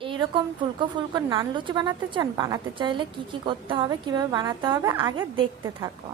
এইরকম ফুলকো ফুলকো নান লুচি বানাতে চান? বানাতে চাইলে কি কি করতে হবে, কিভাবে বানাতে হবে আগে দেখতে থাকো।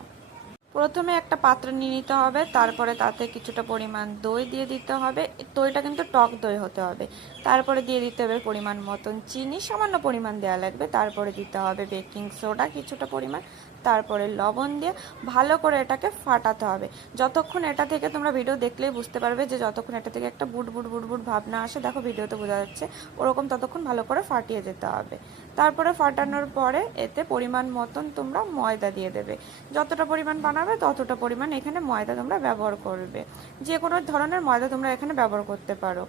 প্রথমে একটা পাত্র নিয়ে নিতে হবে, তারপরে তাতে কিছুটা পরিমাণ দই দিয়ে দিতে হবে। দইটা কিন্তু টক দই হতে হবে। তারপরে দিয়ে দিতে হবে পরিমাণ মতন চিনি, সামান্য পরিমাণ দেওয়া লাগবে। তারপরে দিতে হবে বেকিং সোডা কিছুটা পরিমাণ, তারপরে লবণ দিয়ে ভালো করে এটাকে ফাটাতে হবে। যতক্ষণ এটা থেকে, তোমরা ভিডিও দেখলেই বুঝতে পারবে যে যতক্ষণ এটা থেকে একটা বুট বুট বুট বুট ভাব না আসে, দেখো ভিডিওতে বোঝা যাচ্ছে, ওরকম ততক্ষণ ভালো করে ফাটিয়ে যেতে হবে। তারপরে ফাটানোর পরে এতে পরিমাণ মতন তোমরা ময়দা দিয়ে দেবে। যতটা পরিমাণ বানাবে ততটা পরিমাণ এখানে ময়দা তোমরা ব্যবহার করবে। যে কোনো ধরনের ময়দা তোমরা এখানে ব্যবহার করতে পারো।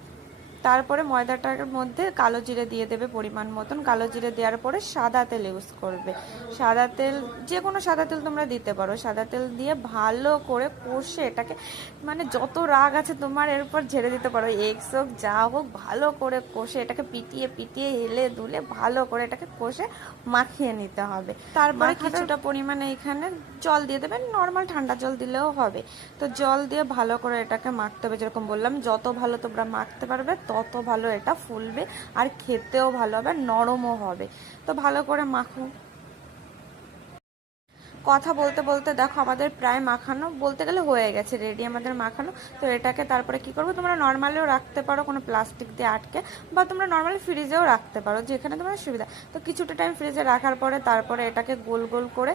তারপরে ময়দাটার মধ্যে কালো জিরে দিয়ে দেবে পরিমাণ মতন। কালো জিরে দেওয়ার পরে সাদা তেল ইউজ করবে। সাদা তেল, যে কোনো সাদা তেল তোমরা দিতে পারো। সাদা তেল দিয়ে ভালো করে কষে এটাকে, মানে যত রাগ আছে তোমার এর উপর ঝেড়ে দিতে পারো, এগস হোক যা হোক, ভালো করে কষে এটাকে পিটিয়ে পিটিয়ে হেলে দুলে ভালো করে এটাকে কষে মাখিয়ে নিতে হবে। তারপরে কিছুটা পরিমাণে এখানে জল দিয়ে দেবেন, নর্মাল ঠান্ডা জল দিলেও হবে। তো জল দিয়ে ভালো করে এটাকে মাখতে হবে। যেরকম বললাম, যত ভালো তোমরা মাখতে পারবে তত ভালো এটা ফুলবে, আর খেতেও ভালো হবে, নরমও হবে। তো ভালো করে মাখো। কথা বলতে বলতে দেখো আমাদের প্রায় মাখানো বলতে গেলে হয়ে গেছে, রেডি আমাদের মাখানো। তো এটাকে তারপরে কি করবো, তোমরা নর্মালিও রাখতে পারো কোনো প্লাস্টিক দিয়ে আটকে, বা তোমরা নর্মালি ফ্রিজেও রাখতে পারো, যেখানে তোমার সুবিধা। তো কিছুটা টাইম ফ্রিজে রাখার পরে তারপরে এটাকে গোল গোল করে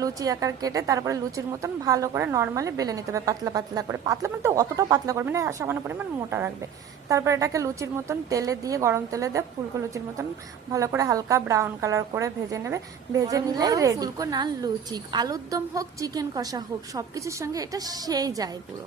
লুচি আকার কেটে তারপরে লুচির মতন ভালো করে নর্মালি বেলে নিতে হবে, পাতলা পাতলা করে। পাতলা মানে অতটাও পাতলা করবে না, সামান্য পরিমাণ মোটা রাখবে। তারপর এটাকে লুচির মতন তেলে দিয়ে, গরম তেলে দিয়ে ফুলকো লুচির মতন ভালো করে হালকা ব্রাউন কালার করে ভেজে নেবে। ভেজে নিলে রেডি ফুলকো নান লুচি। আলুর দম হোক, চিকেন কষা হোক, সবকিছুর সঙ্গে এটা সেই যায় পুরো।